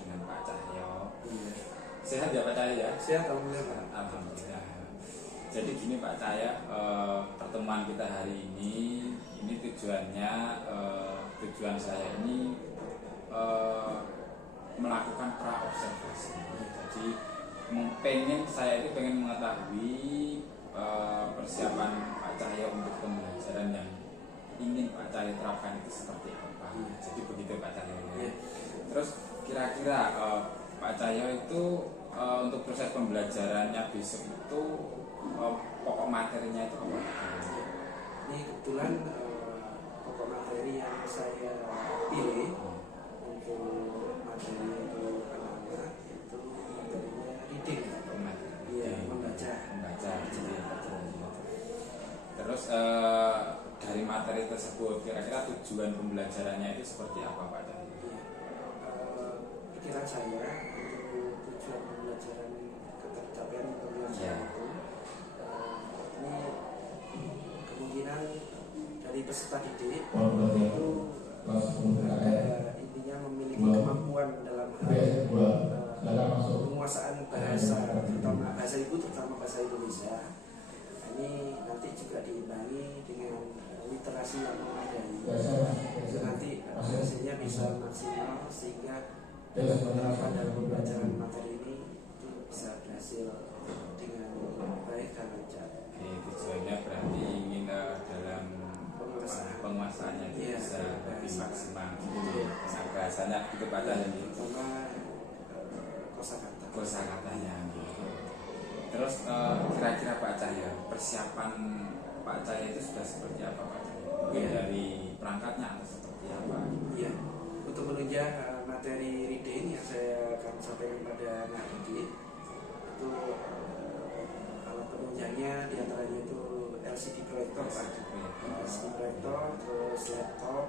dengan Pak Cahyo. Iya. Sehat ya Pak Cahyo ya? Sehat, alhamdulillah. Alhamdulillah. Jadi gini Pak Cahyo, pertemuan kita hari ini tujuannya, tujuan saya ini melakukan pra-observasi. Jadi saya itu pengen mengetahui persiapan Pak Cahyo untuk pembelajaran yang ingin Pak Cahyo terapkan itu seperti apa. Jadi begitu Pak Cahyo ya. Terus kira-kira Pak Cahyo itu untuk proses pembelajarannya besok itu pokok materinya itu apa? Ini kebetulan pokok materi yang saya pilih untuk materi untuk anak-anak itu materinya reading. Iya, membaca. Terus dari materi tersebut kira-kira tujuan pembelajarannya itu seperti apa Pak Cahyo? Pikiran saya untuk tujuan pembelajaran ketercapaian pembelajaran itu ini kemungkinan dari peserta didik itu ada intinya memiliki kemampuan dalam hal penguasaan bahasa, terutama bahasa ibu, terutama bahasa Indonesia. Ini nanti juga diimbangi dengan literasi yang memadai. Nanti hasilnya bisa maksimal sehingga penerapan dalam pembelajaran materi ini itu bisa berhasil dengan baik dan lancar. Tujuannya berarti ingin dalam penguasaannya itu bisa lebih maksimal. Nah, bahasanya itu pada ini. Sama kosakatanya. Terus kira-kira Pak Cahyo, persiapan Pak Cahyo itu sudah seperti apa Pak Cahyo? Mungkin dari perangkatnya atau seperti apa? Iya, untuk menunjang materi reading yang saya akan sampaikan pada anak didik itu alat penunjangnya diantaranya itu LCD proyektor Pak. LCD proyektor, terus laptop,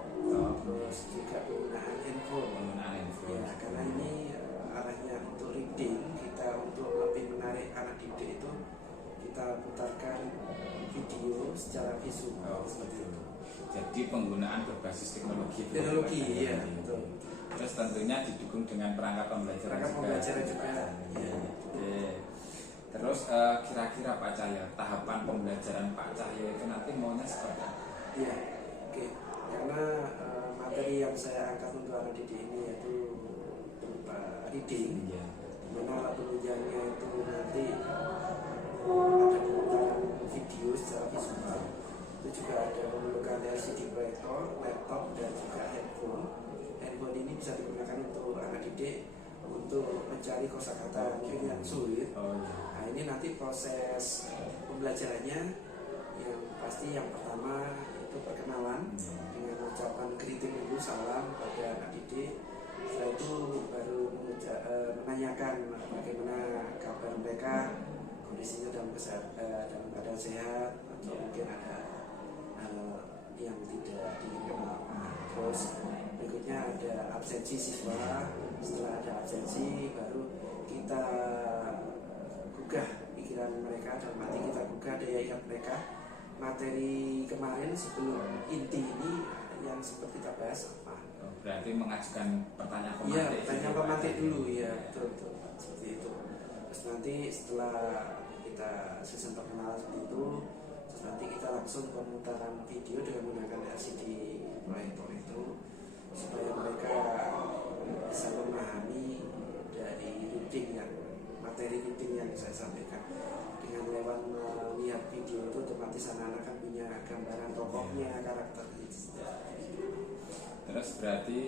terus juga penggunaan handphone. Ya, karena ini arahnya untuk reading, kita untuk lebih menarik anak didik itu kita putarkan video secara visual seperti itu. Jadi penggunaan berbasis teknologi. Iya, betul. Terus tentunya didukung dengan perangkat pembelajaran juga. Ya. Oke. Terus kira-kira Pak Cahyo, tahapan pembelajaran Pak Cahyo itu nanti maunya seperti apa? Iya, oke. Karena materi yang saya angkat untuk anak didik ini yaitu berupa reading, mana alat penunjangnya itu nanti ada pemutaran video secara visual. Itu juga ada memerlukan LCD proyektor, laptop, dan juga handphone. Handphone ini bisa digunakan untuk anak didik untuk mencari kosakata mungkin yang sulit. Nah, ini nanti proses pembelajarannya yang pasti yang pertama itu perkenalan dengan ucapan greeting dulu, salam pada anak didik. Setelah itu baru menanyakan bagaimana kabar mereka, kondisinya dalam keadaan sehat atau mungkin ada hal yang tidak diinginkan. Terus berikutnya ada absensi siswa. Setelah ada absensi baru kita gugah pikiran mereka, dan nanti kita gugah daya ingat mereka. Materi kemarin sebelum inti ini yang seperti kita bahas apa? Berarti mengajukan pertanyaan pemantik. Iya, pertanyaan pemantik dulu ya, betul seperti itu. Terus nanti setelah kita season perkenalan seperti itu, terus nanti kita langsung pemutaran video dengan menggunakan LCD proyektor itu supaya mereka bisa memahami dari materi reading yang saya sampaikan. Dengan lewat melihat video itu otomatis anak-anak kan punya gambaran tokohnya, karakternya. Terus berarti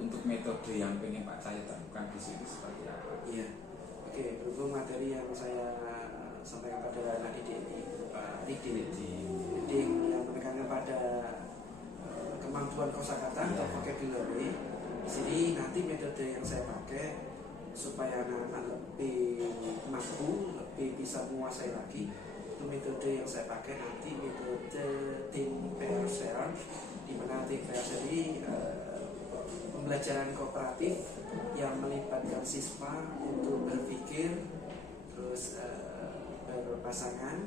untuk metode yang pengen Pak Cahyo lakukan di situ seperti apa? Iya, oke. Berhubung materi yang saya sampaikan pada anak didik ini berupa reading yang menekankan pada kemampuan kosakata atau vocabulary. Di sini nanti metode yang saya pakai supaya anak-anak lebih mampu, lebih bisa menguasai lagi. Itu metode yang saya pakai nanti metode Think Pair Share, di mana Think Pair Share ini pembelajaran kooperatif yang melibatkan siswa untuk berpikir, terus berpasangan,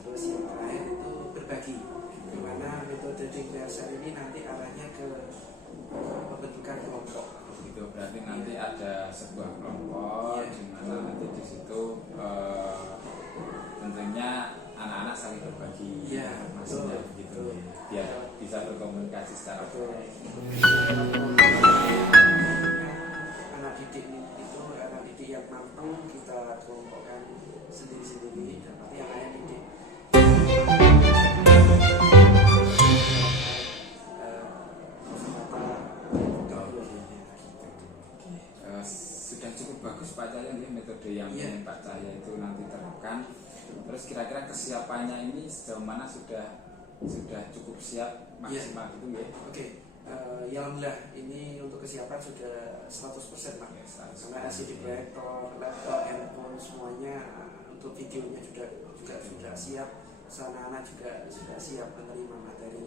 terus yang terakhir itu berbagi. Di mana metode Think Pair Share ini nanti arahnya ke pembentukan kelompok. Gitu, berarti berarti nanti ada sebuah kelompok di mana nanti di situ tentunya anak-anak saling berbagi informasinya gitu biar bisa berkomunikasi secara baik. Anak didik itu anak didik yang mampu kita kelompokkan sendiri-sendiri, tapi yang ayah didik sudah cukup bagus Pak Cahyo ini metode yang Pak Cahyo itu nanti terapkan. Terus kira-kira kesiapannya ini sejauh mana sudah cukup siap maksimal gitu ya? Oke. Ya alhamdulillah ini untuk kesiapan sudah 100% Pak. Karena LCD proyektor, laptop, handphone semuanya untuk videonya juga sudah siap. Anak-anak juga sudah siap menerima materi.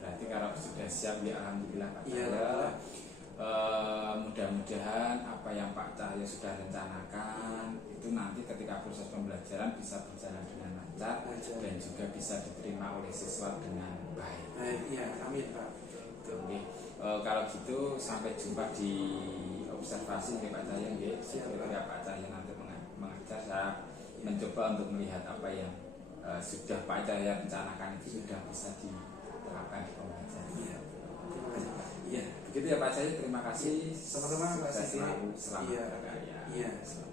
Berarti kalau sudah siap ya alhamdulillah Pak Cahyo. Mudah-mudahan apa yang Pak Cahyo sudah rencanakan itu nanti ketika proses pembelajaran bisa berjalan dengan lancar dan juga bisa diterima oleh siswa dengan baik. Iya, amin Pak. Oke. Kalau gitu sampai jumpa di observasi ya Pak Cahyo. Ketika Pak Cahyo nanti mengajar, saya mencoba untuk melihat apa yang sudah Pak Cahyo rencanakan itu sudah bisa diterapkan di pembelajaran. Iya, begitu ya Pak Cahyo. Terima kasih. Sama-sama Pak Siti. Selamat berkarya. Iya, selamat.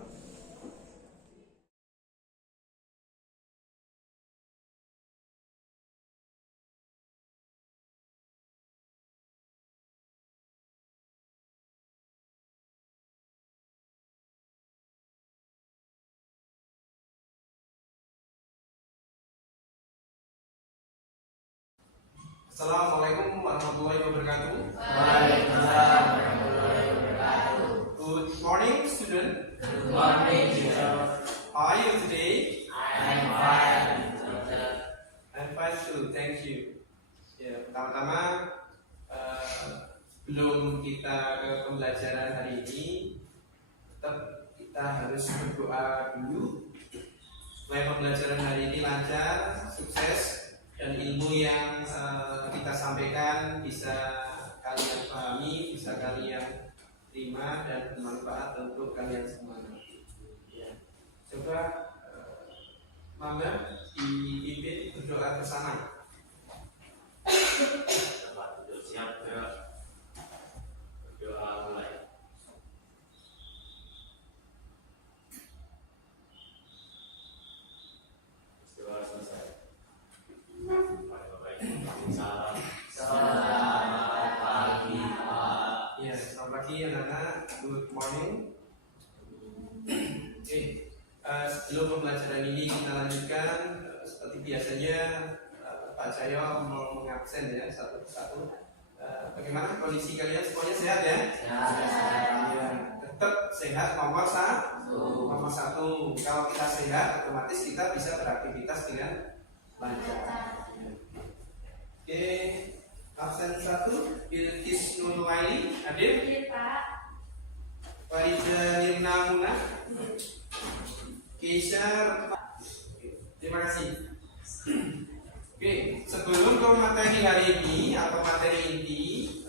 Assalamualaikum warahmatullahi wabarakatuh. Waalaikumsalam warahmatullahi wabarakatuh. Good morning, student. Good morning, teacher. How are you today? I'm fine, teacher. I'm fine too, thank you. Ya, pertama-tama sebelum kita ke pembelajaran hari ini, tetap kita harus berdoa dulu supaya pembelajaran hari ini lancar, sukses, dan ilmu yang kita sampaikan bisa kalian pahami, bisa kalian terima dan bermanfaat untuk kalian semua. Ya. Coba Mama dipimpin berdoa bersama. Siap, berdoa mulai. Doa selesai. Selamat pagi, Pak. Ya, selamat pagi anak-anak. Good morning. Sebelum pembelajaran ini kita lanjutkan, seperti biasanya Pak Cahyo mau mengabsen ya satu persatu. Bagaimana kondisi kalian semuanya sehat ya? Sehat. Ya, tetap sehat nomor satu. Kalau kita sehat, otomatis kita bisa beraktivitas dengan lancar. Oke, absen 1 Bilkis Nurwaini, hadir. Farida Nirna Muna, Keisha. Terima kasih. Oke, sebelum ke materi hari ini atau materi inti,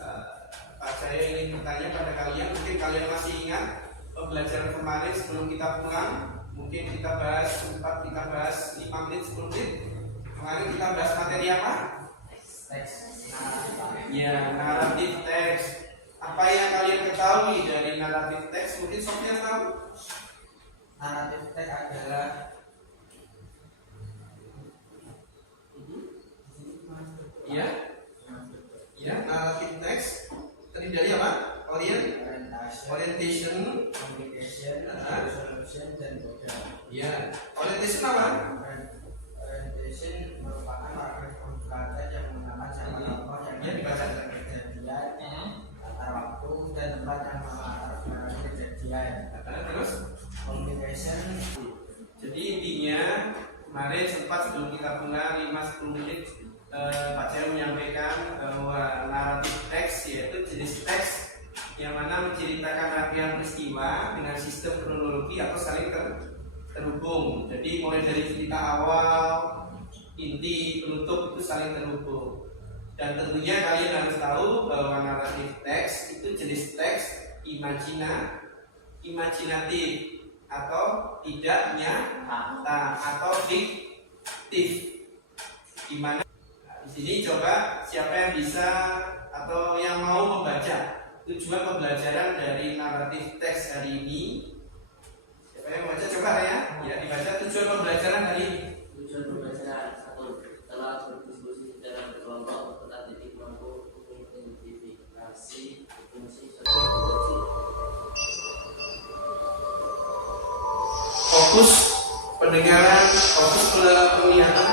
Pak Cahyo ingin bertanya pada kalian. Mungkin kalian masih ingat pembelajaran kemarin sebelum kita pulang. Mungkin kita bahas 5 menit, 10 menit. Kemarin kita bahas materi apa? Teks. Ya, naratif teks. Apa yang kalian ketahui dari naratif teks? Mungkin Sofia tahu? Naratif teks adalah Ya, naratif teks terdiri dari apa? Orientation, communication, resolution, dan model. ya. Orientation apa? Orientation merupakan paragraf pembukaan yang menggunakan sama tokoh yang Ya, dibaca. kejadian, latar waktu, dan tempat yang melatar kejadian. Terus? Communication. Jadi intinya kemarin sempat sebelum kita pulang 5-10 menit Pak Cahyo menyampaikan bahwa naratif teks yaitu jenis teks yang mana menceritakan rangkaian peristiwa dengan sistem kronologi atau saling terhubung. Jadi mulai dari cerita awal, inti, penutup itu saling terhubung. Dan tentunya kalian harus tahu bahwa naratif teks itu jenis teks imajinatif, atau tidak nyata, atau fiktif. Dimana di sini coba siapa yang bisa atau yang mau membaca tujuan pembelajaran dari naratif teks hari ini. Siapa yang membaca coba ya? Ya, dibaca tujuan pembelajaran hari ini. Tujuan pembelajaran 1. Telah berdiskusi dalam kelompok tentang titik mampu identifikasi fungsi sosiologi. Fokus pendengaran, fokus penglihatan.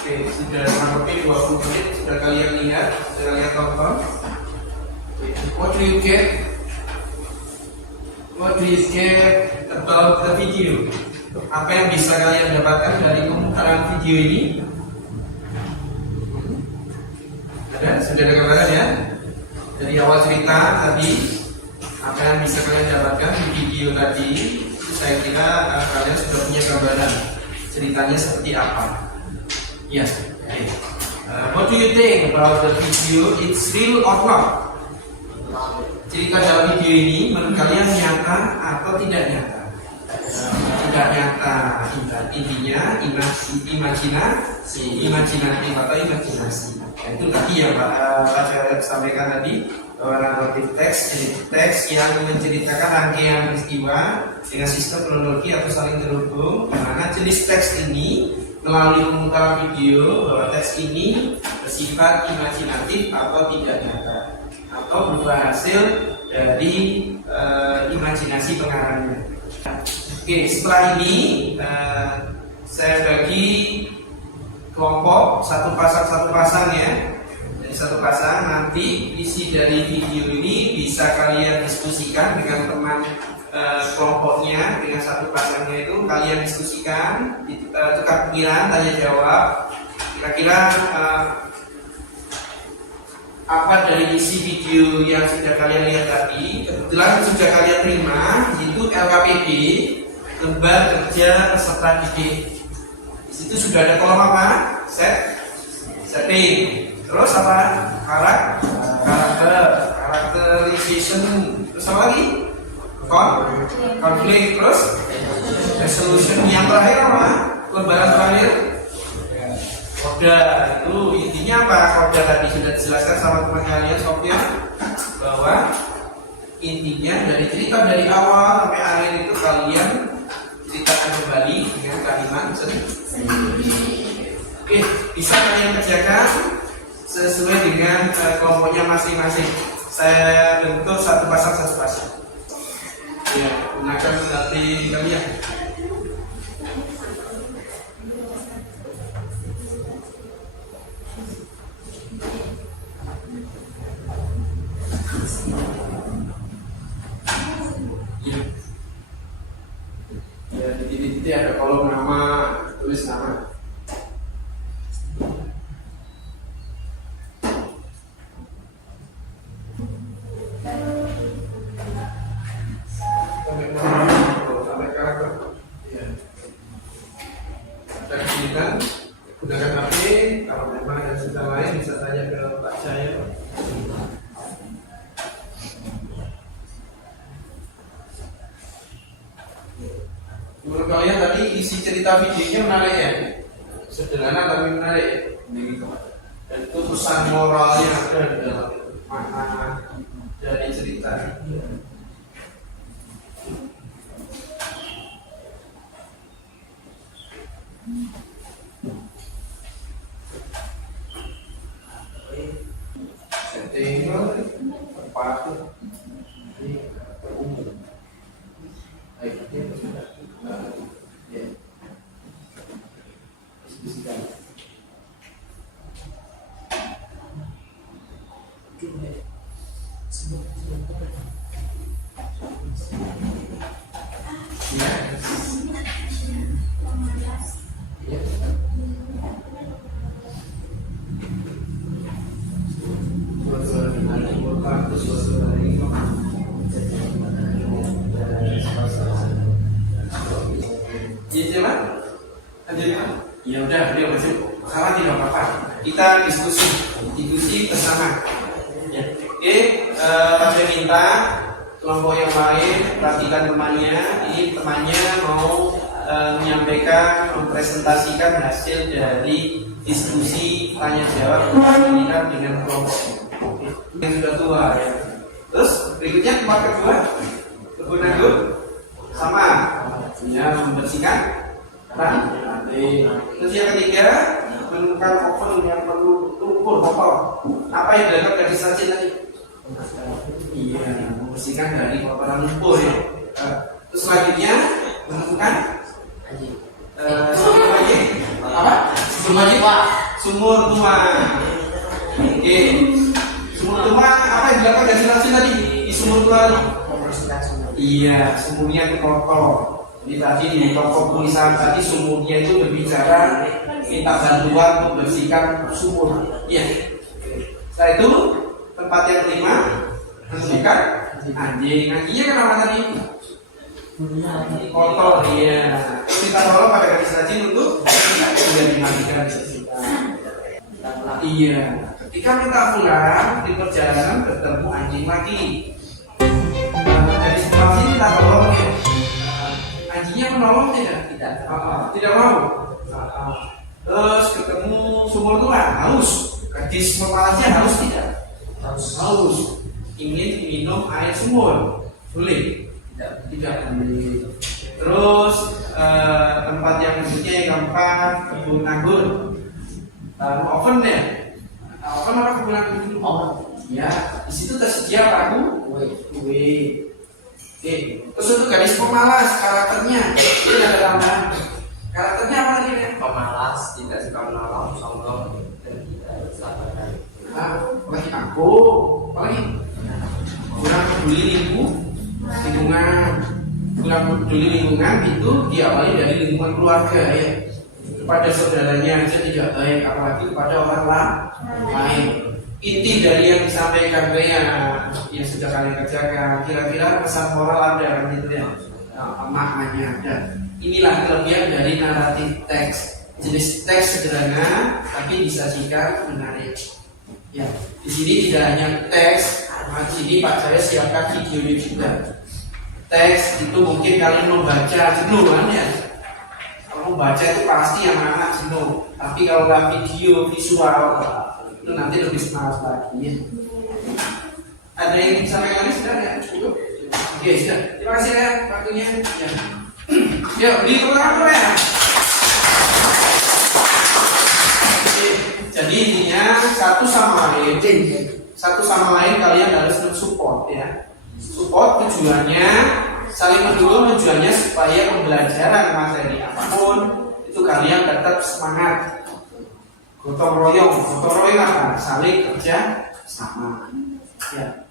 Oke, sudah sampai 20 menit, sudah kalian lihat, sudah kalian tonton. What do you get? What do you get about the video? Apa yang bisa kalian dapatkan dari pemutaran video ini? Ada? Sudah ada gambaran ya? Dari awal cerita tadi, apa yang bisa kalian dapatkan di video tadi? Saya kira kalian sudah punya gambaran ceritanya seperti apa. Yes. Okay. What do you think about the video? It's real or not? Cerita dalam video ini menurut kalian nyata atau tidak nyata? tidak nyata. Intinya imajinatif atau imajinasi. Itu tadi yang Pak saya sampaikan tadi, bahwa narrative text yang menceritakan rangkaian peristiwa dengan sistem kronologi atau saling terhubung, di mana jenis teks ini melalui pemutaran video bahwa teks ini bersifat imajinatif atau tidak nyata atau berupa hasil dari imajinasi pengarangnya. Oke, setelah ini saya bagi kelompok satu pasang ya. Jadi satu pasang, nanti isi dari video ini bisa kalian diskusikan dengan teman kelompoknya, dengan satu pasangnya itu kalian diskusikan, tukar pikiran, tanya jawab. Kira-kira apa dari isi video yang sudah kalian lihat tadi, kebetulan sudah kalian terima, yaitu LKPD, lembar kerja peserta didik. Di situ sudah ada kolom apa? Setting. Terus apa? Characterization. Terus apa lagi? Conflict. Terus resolution. Yang terakhir apa? Lembaran terakhir. Koda. Itu intinya apa? Koda tadi sudah dijelaskan sama teman kalian Sofia, bahwa intinya dari cerita dari awal sampai akhir itu kalian ceritakan kembali dengan kalimat Oke, bisa kalian kerjakan sesuai dengan kelompoknya masing-masing. Saya bentuk satu pasang. Ya, gunakan nanti kalian. Ya, di titik-titik ada kolom nama, tulis nama. Sampai karakter. Ya. Ada kesulitan, gunakan HP. Kalau memang ada kesulitan lain bisa tanya ke Pak Jaya. Menurut kalian tadi isi cerita videonya menarik ya? Sederhana tapi menarik. Dan itu pesan moralnya ada di dalam itu. Makna dari cerita. Setting tempat ini umum. Baik, itu sudah. Ya. Diskusikan. Ya udah, dia masuk. Salah tidak apa-apa. Kita diskusi bersama. Ya. Oke, saya minta kelompok yang lain perhatikan temannya. Ini temannya mau menyampaikan, mempresentasikan hasil dari diskusi tanya jawab dengan kelompok yang sudah tua. Ya. Terus berikutnya tempat kedua, kebun anggur sama, ya membersihkan ranting. Terus yang ketiga, menemukan oven yang perlu lumpur kotor. Apa yang dilakukan dari stasiun tadi? Iya, membersihkan dari kotoran lumpur ya. Terus selanjutnya menemukan sumur wajib. Apa? Sumur tua. Oke. Sumur tua apa yang dilakukan dari stasiun tadi? Di sumur tua. Iya, sumurnya kotor. Jadi tadi di toko tulisan tadi sumurnya itu berbicara minta bantuan untuk bersihkan sumur. Iya. Setelah itu tempat yang kelima menemukan anjing. Anjingnya kenapa tadi? Kotor. Iya. Kita tolong pada gadis rajin untuk tidak dimatikan. Iya. Ketika kita pulang di perjalanan bertemu anjing lagi. Gadis rajin kita tolong ya. Anjingnya ngajinya menolong tidak? Tidak. Tidak mau. Terus ketemu sumur tua, haus. Gadis pemalasnya haus tidak? Haus. Ingin minum air sumur, boleh? Tidak boleh. Terus tempat yang berikutnya yang keempat, kebun anggur. Oven ya? Oven apa kebun anggur dulu? Oven. Ya, di situ tersedia apa? Kue. Oke, terus untuk gadis pemalas karakternya, ini ada tambahan. Karakternya apa tadi ya? Pemalas, tidak suka menolong, sombong, dan tidak bersabar. Lagi aku, apalagi kurang peduli lingkungan, kurang peduli lingkungan itu diawali dari lingkungan keluarga ya. Kepada saudaranya aja tidak baik, apalagi kepada orang lain. Inti dari yang disampaikan yang sudah kalian kerjakan, kira-kira pesan moral ada kan gitu ya, maknanya ada. Inilah kelebihan dari naratif teks, jenis teks sederhana tapi disajikan menarik. Ya, di sini tidak hanya teks, di sini Pak saya siapkan videonya juga. Teks itu mungkin kalian membaca jenuh kan ya. Kalau membaca itu pasti anak-anak jenuh, tapi kalau video visual itu nanti lebih semangat lagi ya. Ada yang disampaikan lagi sudah ya? Cukup? Oke sudah. Terima kasih ya waktunya. Ya. Yuk di tengah ya. Oke. Jadi intinya satu sama lain kalian harus mensupport ya. Support tujuannya saling mendukung, tujuannya supaya pembelajaran materi apapun itu kalian tetap semangat. Gotong royong apa? Saling kerja sama. Ya.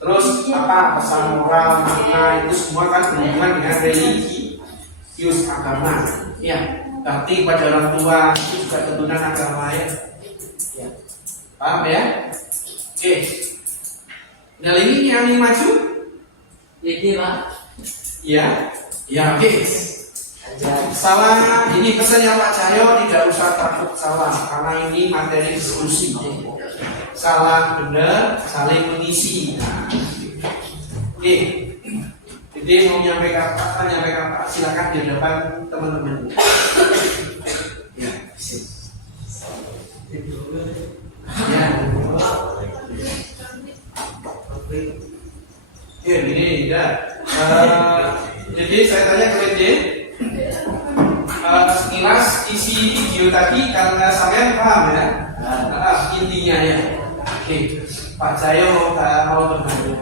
Terus apa pesan moral, makna itu semua kan berhubungan dengan religius agama. Ya. Bakti pada orang tua itu juga tuntunan agama ya. Ya. Paham ya? Oke. Nah ini yang maju? Ini Pak. Ya. Ya oke. Salah, ini pesannya Pak Cahyo, tidak usah takut salah karena ini materi diskusi. Salah benar saling mengisi. Nah, oke. Jadi mau menyampaikan apa? Silakan di depan teman-teman. Ya. Ya. Oke, ini ya. Jadi saya tanya ke Lede. Sekilas isi video tadi karena saya paham ya, intinya ya. Oke, Pak Cahyo mau bertanya,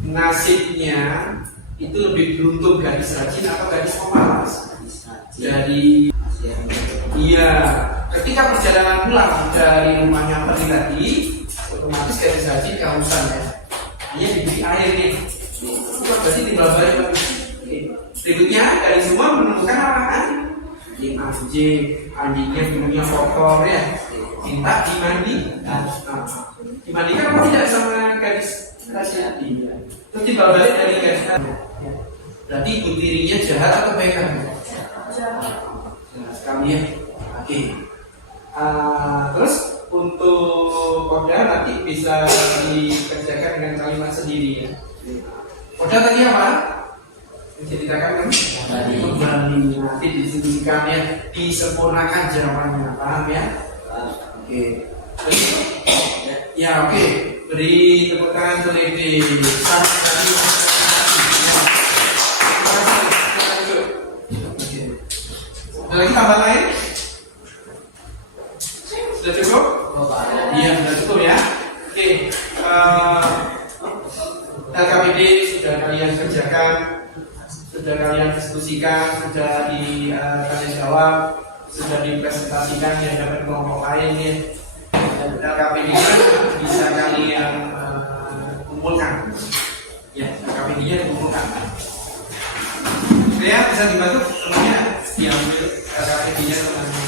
nasibnya itu lebih beruntung gadis rajin atau gadis pemalas? Dari iya, ketika perjalanan pulang dari rumahnya Peri tadi, otomatis gadis rajin kehausan ya, hanya diberi air nih, itu berarti tinggal balik. Berikutnya dari semua menemukan apa kan? Anjingnya punya kotor ya, minta dimandikan apa tidak sama gadis tadi? Terus tiba balik dari gadis tadi. Berarti ibu tirinya jahat atau baik kan? Jahat sekali ya. Oke. Terus untuk koda nanti bisa dikerjakan dengan kalimat sendiri ya. Koda tadi apa? Menceritakan kan? Kembali nanti disebutkan ya, disempurnakan jawabannya, paham ya? Oke. Ya oke. Beri tepuk tangan untuk Lady. Ada lagi tambahan lain? Sudah cukup? Iya sudah cukup ya. Oke. LKPD sudah kalian kerjakan, sudah kalian diskusikan, sudah kalian jawab, sudah dipresentasikan di hadapan kelompok lain ya. LKPD bisa kalian kumpulkan. Ya, LKPD-nya kumpulkan. Ya, bisa dibantu temannya diambil LKPD-nya teman-teman.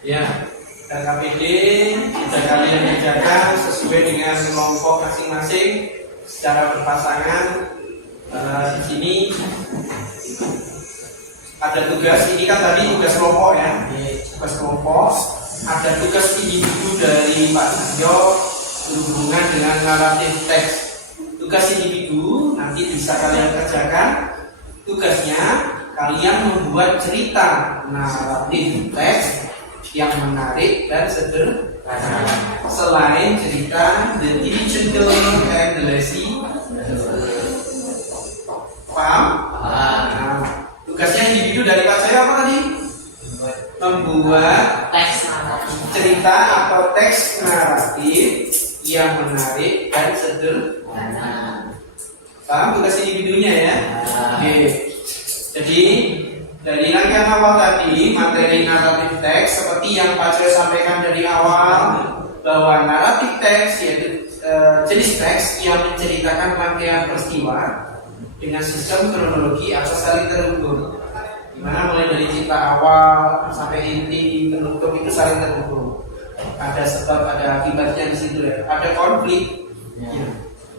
Ya, LKPD bisa kalian sesuai dengan kelompok masing-masing secara berpasangan. Di sini ada tugas, ini kan tadi tugas kelompok ya, tugas kelompok. Ada tugas individu dari Pak Cahyo berhubungan dengan naratif teks. Tugas individu nanti bisa kalian kerjakan. Tugasnya kalian membuat cerita naratif teks yang menarik dan sederhana. Selain cerita The Diligent Girl and the Lazy. Paham? Nah, tugasnya individu dari Pak Cahyo apa tadi? Membuat cerita atau teks naratif yang menarik dan sederhana. Paham tugas individunya ya? Oke. Jadi dari rangkaian awal tadi materi naratif teks seperti yang Pak Cahyo sampaikan dari awal, bahwa naratif teks yaitu jenis teks yang menceritakan rangkaian peristiwa dengan sistem kronologi atau saling terhubung, dimana mulai dari cerita awal sampai inti penutup itu saling terhubung. Ada sebab, ada akibatnya di situ ya. Ada konflik. Ya.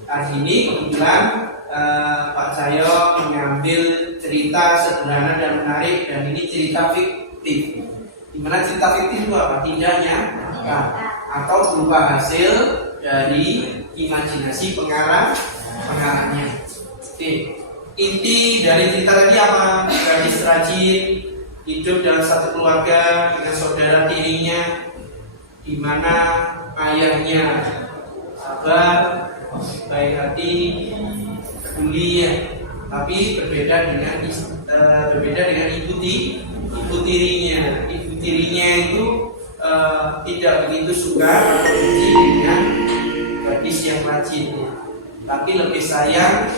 Hari ini kebetulan Pak Cahyo mengambil cerita sederhana dan menarik, dan ini cerita fiktif. Dimana cerita fiktif itu apa? Tidak nyata atau berupa hasil dari imajinasi pengarangnya. Oke. Inti dari cerita tadi apa? Gadis rajin hidup dalam satu keluarga dengan saudara tirinya, di mana ayahnya sabar, baik hati, peduli ya, tapi berbeda dengan ibu tirinya. Ibu tirinya itu tidak begitu suka atau benci dengan gadis yang rajin, tapi lebih sayang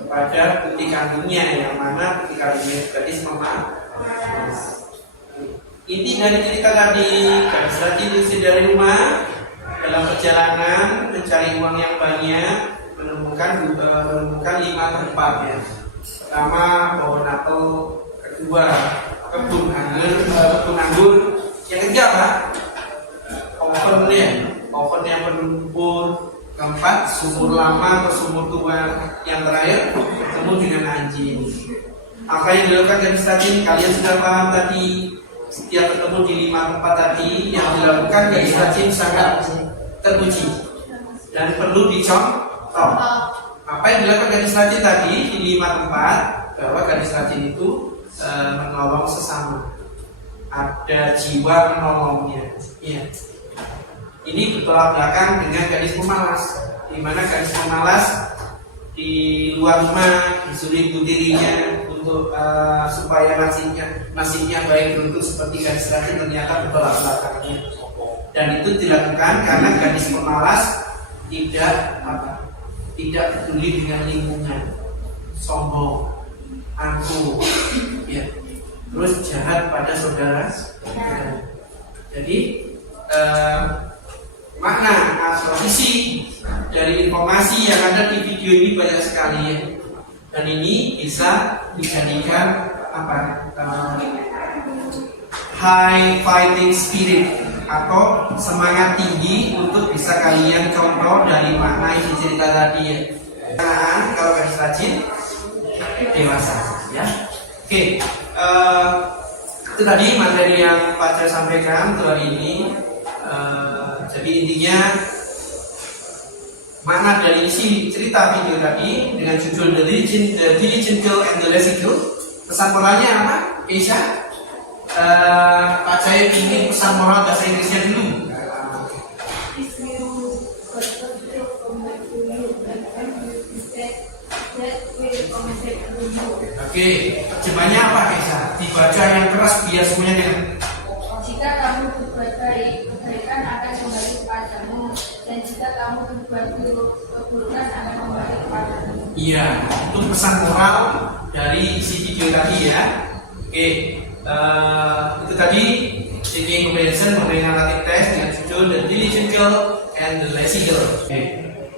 kepada putri kandungnya, yang mana putri kandungnya gadis pemalas. Inti dari cerita tadi, gadis rajin diusir dari rumah dalam perjalanan mencari uang yang banyak, menemukan 5 tempat ya. Pertama pohon apel, kedua kebun anggur, yang ketiga apa? Oven yang berlumpur, keempat sumur lama atau sumur tua, yang terakhir bertemu dengan anjing. Apa yang dilakukan gadis rajin? Kalian sudah paham tadi. Setiap bertemu di 5 tempat tadi yang dilakukan gadis rajin sangat terpuji dan perlu dicontoh. Apa yang dilakukan gadis rajin tadi di 5 tempat, bahwa gadis rajin itu menolong sesama, ada jiwa menolongnya. Ya. Ini bertolak belakang dengan gadis pemalas, di mana gadis pemalas di luar rumah disuruh ibu tirinya untuk supaya nasibnya baik beruntung seperti gadis rajin, ternyata bertolak belakangnya. Dan itu dilakukan karena gadis pemalas tidak peduli dengan lingkungan, sombong, angkuh, ya, terus jahat pada saudara. Jadi makna atau isi dari informasi yang ada di video ini banyak sekali ya. Dan ini bisa dijadikan high fighting spirit atau semangat tinggi untuk bisa kalian contoh dari makna isi cerita tadi ya. Kalau gadis rajin dewasa ya. Oke, itu tadi materi yang Pak Cahyo sampaikan untuk hari ini. Jadi intinya makna dari isi cerita video tadi dengan judul The Diligent Girl and the Lazy Girl. Pesan moralnya apa? Keisha? Pak Cahyo ingin pesan moral bahasa Inggrisnya dulu. Oke, terjemahnya apa Keisha? Dibaca yang keras biar semuanya dengar. Jika kamu berbuat baik, kebaikan akan kembali kepadamu, dan jika kamu berbuat buruk, keburukan akan kembali kepadamu. Iya, itu pesan moral dari isi video tadi ya. Oke, itu tadi taking comparison mengenai naratif teks dengan judul The Diligent Girl and the Lazy Girl.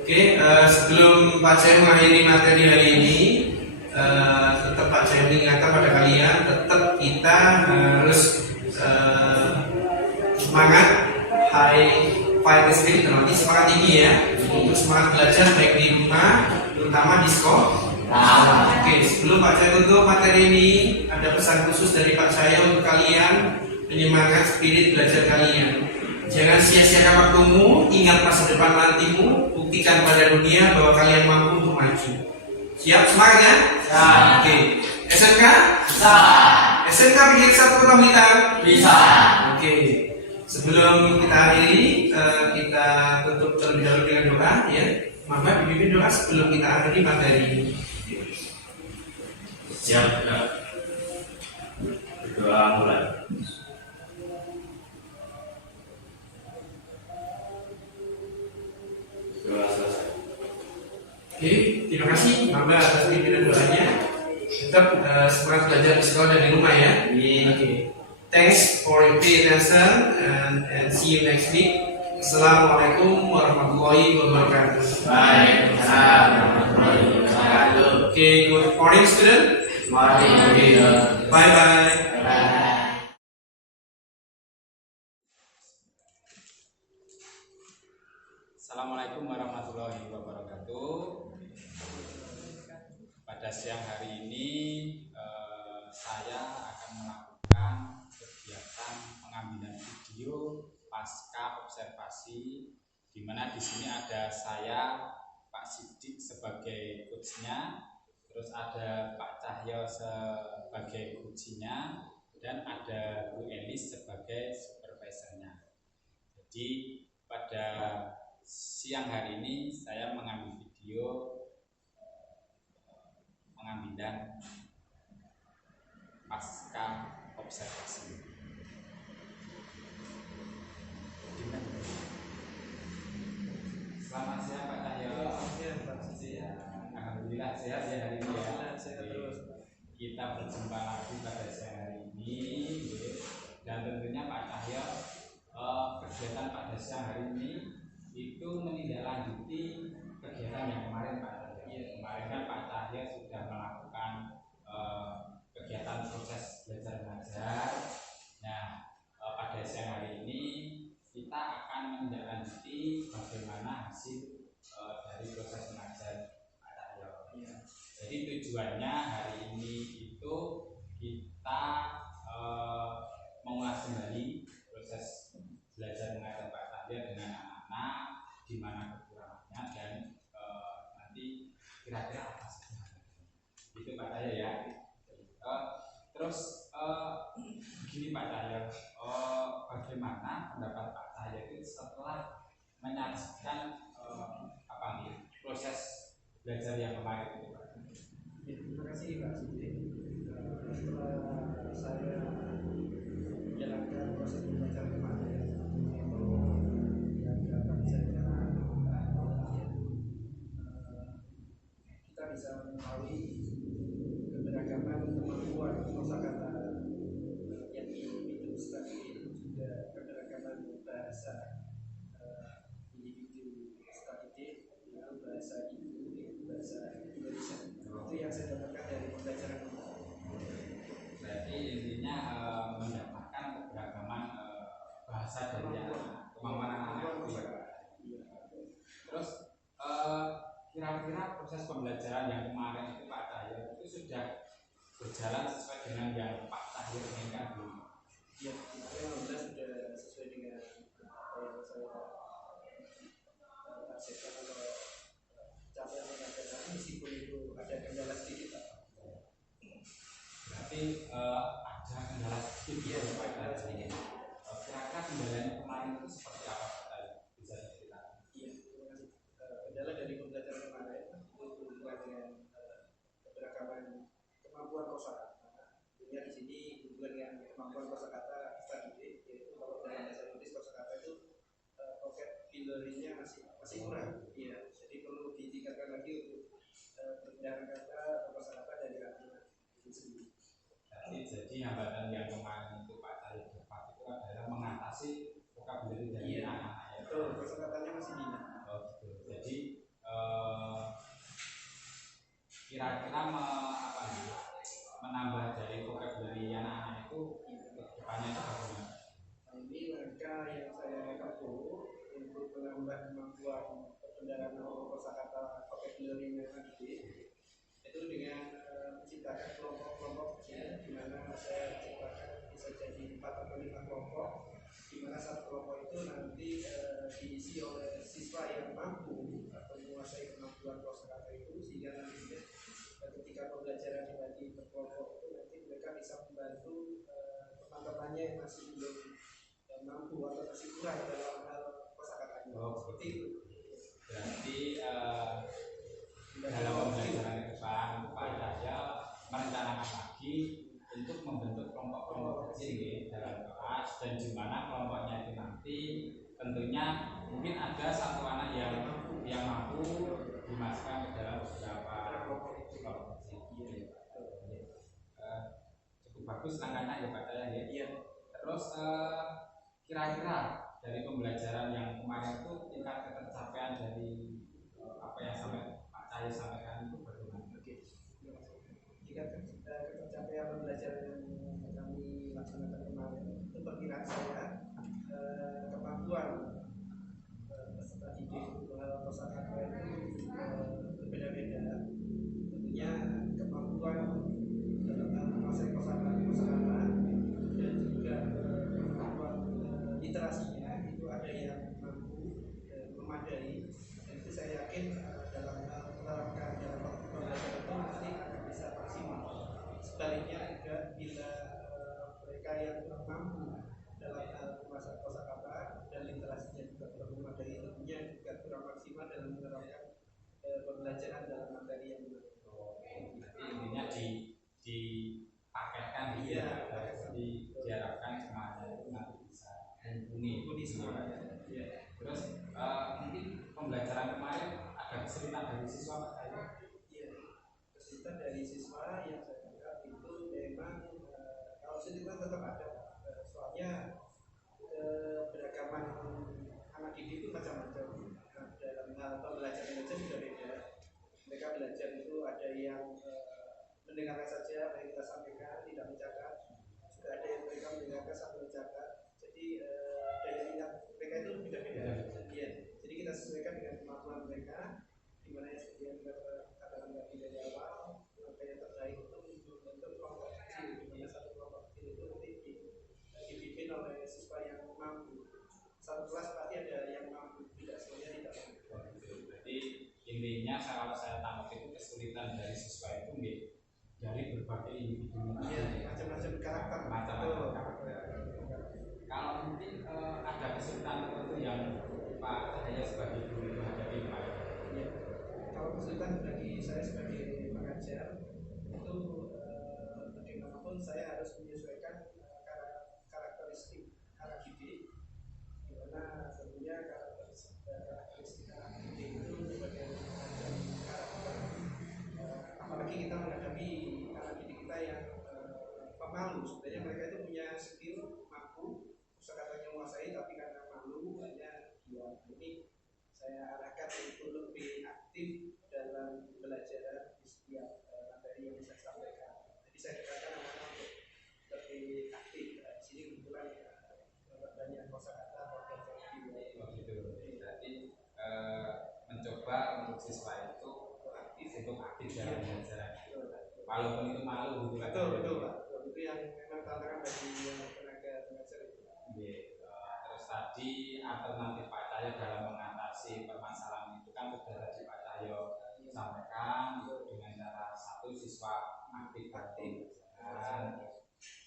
Oke, sebelum Pak Cahyo mengakhiri materi hari ini, tetap Pak Cahyo mengingatkan pada kalian, tetap kita harus semangat, high fire spirit, nanti semangat tinggi ya untuk semangat belajar baik di rumah, terutama di sekolah. Oke, sebelum Pak Cahyo tutup materi ini, ada pesan khusus dari Pak Cahyo untuk kalian menyemangat spirit belajar kalian. Jangan sia-siakan waktumu, ingat masa depan nantimu, buktikan pada dunia bahwa kalian mampu untuk maju. Siap semangat ya? Oke. SMK? Bisa. SMK bikin satu Kota Blitar? Bisa. Oke. Sebelum kita akhiri, kita tutup terlebih dahulu dengan doa ya. Mama dipimpin doa sebelum kita akhiri materi ini. Siap ya. Doa mulai. Doa selesai. Oke, terima kasih Mama atas pimpinan doanya. Tetap semangat belajar di sekolah dan di rumah ya. Oke. Thanks for your pay attention and see you next week. Assalamualaikum warahmatullahi wabarakatuh. Waalaikumsalam warahmatullahi wabarakatuh. Okay, good morning student. Morning. Bye bye. Assalamualaikum warahmatullahi wabarakatuh. Pada siang hari ini saya akan melakukan kegiatan pengambilan video pasca observasi, di mana di sini ada saya, Pak Sidik sebagai coachnya, terus ada Pak Cahyo sebagai coachnya, dan ada Bu Elis sebagai supervisornya. Jadi pada siang hari ini saya mengambil video pengambilan pasca observasi. Selamat siang Pak Cahyo. Alhamdulillah sehat ya hari ini ya. Kita berjumpa lagi pada siang hari ini, dan tentunya Pak Cahyo kegiatan pada siang hari ini itu menindaklanjuti kegiatan yang kemarin Pak Cahyo. Kemarin kan Pak Cahyo sudah melakukan kegiatan proses belajar mengajar. Nah, pada siang hari ini kita akan menindaklanjuti bagaimana hasil dari proses mengajar Pak Cahyo. Jadi tujuannya hari ini itu kita mengulas kembali proses belajar mengajar Pak Cahyo dengan anak-anak, di mana kekurangannya dan nanti kira-kira apa saja. Itu Pak Cahyo ya. Terus begini Pak Cahyo, bagaimana pendapat Pak Cahyo itu setelah menyaksikan proses belajar yang kemarin itu Pak? Ya, terima kasih Pak Sidik. Setelah saya menjalankan proses belajar kemarin, itu yang dapat saya kita bisa mengetahui keberagaman kemampuan kosakata yang dimiliki sebagai juga keberagaman bahasa individu stabilitas, yaitu bahasa ibu, yaitu bahasa Indonesia. Itu yang saya dapatkan dari pembelajaran ini. Berarti intinya mendapatkan keberagaman bahasa dari kemampuan anak-anak itu ya. Terus kira-kira proses pembelajaran yang kemarin itu Pak Cahyo itu sudah berjalan sesuai dengan yang Pak Cahyo inginkan belum? Ya, alhamdulillah sudah sesuai dengan apa yang saya targetkan atau capaian pembelajaran, meskipun itu ada kendala sedikit. Berarti ada kendala sedikit ya Pak Cahyo. Kira-kira kendalanya kemarin itu seperti apa Pak Cahyo? Bisa diceritakan? Iya, terima kasih. Kendala dari pembelajaran kemarin itu berhubungan dengan keberagaman kemampuan kosakata. Tentunya di sini berhubungan dengan kemampuan kosakata stabilitas, yaitu kalau dalam bahasa Inggris kosakata itu vocabulary-nya masih kurang. Iya, jadi perlu ditingkatkan lagi untuk penggunaan kata kosakata dari artinya itu sendiri. Jadi hambatan yang kemarin itu Pak Cahyo dapat itu adalah mengatasi vocabulary dari anak-anak ya. Betul, kosakatanya masih bina. Oh gitu. Jadi kira-kira menambah dari vocabulary anak-anak itu depannya itu bagaimana? Nah, ini langkah yang saya tempuh untuk pendalaman kosakata vocabulary metodologi itu dengan menciptakan kelompok-kelompok kecil, di mana saya ciptakan bisa jadi 4 atau 5 kelompok, di mana satu kelompok itu nanti diisi oleh siswa yang mampu atau menguasai kemampuan kosakata itu, sehingga nantinya ketika pembelajaran dibagi per kelompok itu nanti mereka bisa membantu teman-temannya yang masih belum mampu atau masih kurang dalam hal kosakatanya. Seperti itu. Berarti dalam pembelajaran ke depan Pak Cahya merencanakan lagi untuk membentuk kelompok-kelompok kecil ya, dalam kelas, dan di mana kelompoknya itu nanti tentunya mungkin ada satu anak yang mampu dimasukkan ke dalam beberapa kelompok kecil. Cukup bagus langkahnya ya Pak Cahya ya. Iya. Terus kira-kira dari pembelajaran yang kemarin itu tingkat ketercapaian dari apa yang sampai Pak Cahya sampaikan itu bagaimana? Oke. Jika ketercapaian pembelajaran yang kami laksanakan kemarin itu perkiraan saya kemampuan peserta didik untuk kosakata itu berbeda-beda. Tentunya kemampuan dalam hal menguasai kosakata dan juga kemampuan literasinya itu ada yang mampu memadai, dan itu saya yakin dalam hal menerapkan dalam waktu pembelajaran itu nanti akan bisa maksimal. Sebaliknya juga bila mereka yang kurang mampu dalam hal menguasai kosakata dan literasinya juga kurang memadai, tentunya juga kurang maksimal dalam menerapkan pembelajaran dalam materi yang benar. Intinya dipaketkan gitu ya, jadi diharapkan semuanya itu nanti bisa mumpuni semuanya. Terus mungkin pembelajaran kemarin ada kesulitan dari siswa Pak Cahya? Iya, kesulitan dari siswa yang saya anggap itu memang kalau kesulitan tetap ada, soalnya beragaman anak didik itu macam-macam. Nah, dalam hal pembelajaran saja sudah beda. Mereka belajar itu ada yang mendengarkan saja apa yang kita sampaikan, tidak mencatat. Juga ada yang mereka mendengarkan sambil mencatat. Jadi daya ingat mereka itu beda-beda. Ya, jadi kita sesuaikan dengan kemampuan mereka. Di mana yang seperti yang kita katakan tadi dari awal, langkah yang terbaik itu membentuk kelompok kecil, di mana satu kelompok kecil itu nanti dipimpin oleh siswa yang mampu. Satu kelas pasti ada yang mampu, tidak semuanya tidak mampu. Jadi intinya kalau saya tangkap itu kesulitan dari siswa itu dari berbagai individu. Iya, macam-macam karakter. Macam-macam karakter. Kalau mungkin ada kesulitan tertentu yang Pak Cahya sebagai guru itu hadapi Pak. Ya, kalau kesulitan bagi saya sebagai pengajar itu bagaimanapun saya harus menyesuaikan karakteristik anak didik, di mana tentunya karakteristik anak didik itu sebagai pengajar karakter, apalagi kita menghadapi anak didik kita yang pemalu. Sebenarnya mereka itu punya skill, mampu, kosakatanya menguasai, tapi karena malu hanya diam. Ini saya arahkan untuk lebih aktif dalam belajar di setiap materi yang saya sampaikan. Jadi saya katakan anak-anak untuk lebih aktif. Di sini kebetulan banyak kosakata Gitu. Berarti mencoba untuk siswa itu aktif dalam belajar. Walaupun itu malu gitu. Betul Pak. Itu yang memang tantangan bagi tenaga pengajar itu. Terus tadi alternatif Pak Cahyo dalam mengatasi permasalahan itu kan sudah tadi Pak Cahyo sampaikan dengan cara satu siswa aktif,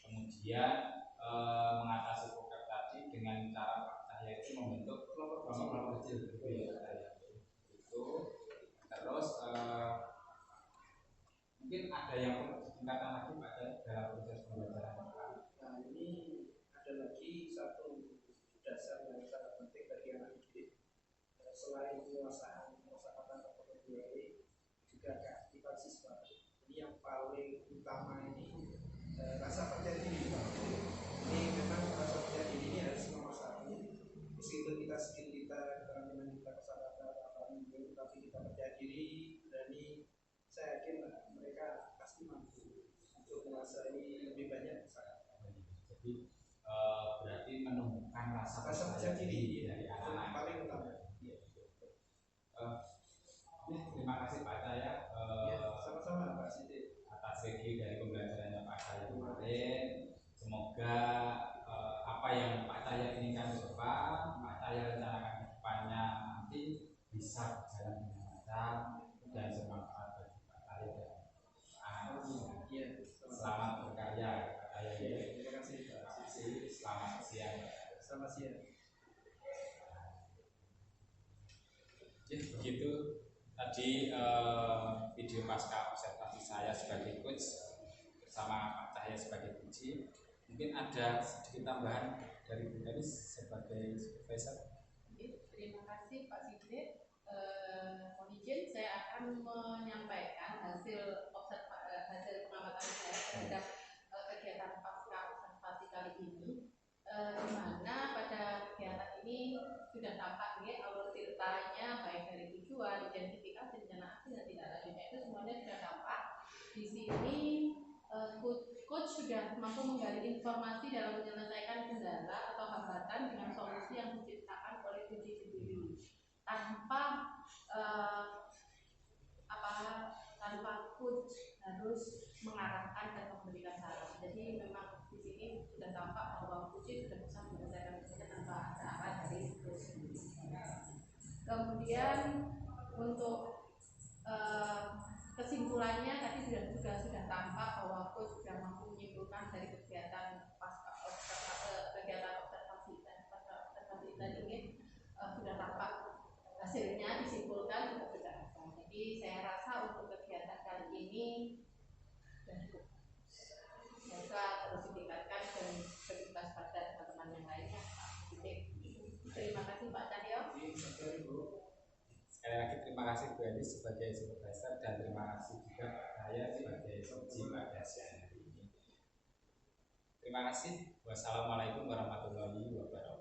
kemudian mengatasi program tadi dengan cara Pak Cahyo itu membentuk kelompok kecil gitu ya Pak Cahyo. Itu terus mungkin ada yang perlu ditingkatkan lagi Pak Cahyo dalam proses pembelajaran. Nah, ini ada lagi satu dasar yang sangat penting bagi anak didik. Selain penguasaan kosakata atau vocabulary, juga keaktifan siswa. Ini yang paling utama ini rasa percaya diri. Ini memang rasa percaya diri ini harus nomor satu. Meskipun skill kita, keterampilan kita kosakata apa itu, tapi kita percaya diri, berani, saya yakin mereka pasti mampu untuk menguasai lebih banyak kosakata. Jadi berarti menumbuhkan rasa percaya diri dari anak-anak paling utama. terima kasih Pak Cahya Sama-sama Pak Sidik. atas review dari pembelajarannya Pak Cahya kemarin. Semoga apa yang Pak Cahya inginkan ke depan, Pak Cahya rencanakan ke depannya nanti bisa berjalan dengan lancar dan bermanfaat bagi Pak Cahya dan anak. Iya. Selamat berkarya Pak Cahya. Terima kasih Pak Sidik. Selamat siang. Selamat siang. Jadi begitu tadi video pasca observasi saya sebagai coach bersama Pak Cahya sebagai puji. Mungkin ada sedikit tambahan dari Bu Elis sebagai supervisor. Terima kasih Pak Sidik. Mohon izin saya akan menyampaikan hasil pengamatan saya terhadap kegiatan pasca observasi kali ini, di mana pada kegiatan ini sudah tampak alur ceritanya baik dari tujuan, identifikasi, rencana aksi dan tindak lanjutnya itu semuanya sudah tampak. Di sini coach sudah mampu menggali informasi dalam menyelesaikan kendala atau hambatan dengan solusi yang diciptakan oleh diri sendiri tanpa tanpa coach harus mengarahkan dan memberikan saran. Jadi memang di sini sudah tampak bahwa coach sudah bisa menyelesaikan semuanya tanpa ada arah dari coach sendiri. Kemudian untuk kesimpulannya tadi sudah tampak bahwa coach sudah mampu menyimpulkan dari kegiatan kegiatan observasi tadi ini sudah tampak hasilnya disimpulkan cukup besar. Jadi saya rasa untuk kegiatan kali ini sudah cukup. Semoga terus ditingkatkan dan berimbas pada teman-teman yang lainnya. Terima kasih Pak Cahyo. Sekali lagi terima kasih Bu Elis sebagai supervisor dan terima kasih juga Pak Cahya sebagai puji pada siang hari ini. Terima kasih. Wassalamualaikum warahmatullahi wabarakatuh.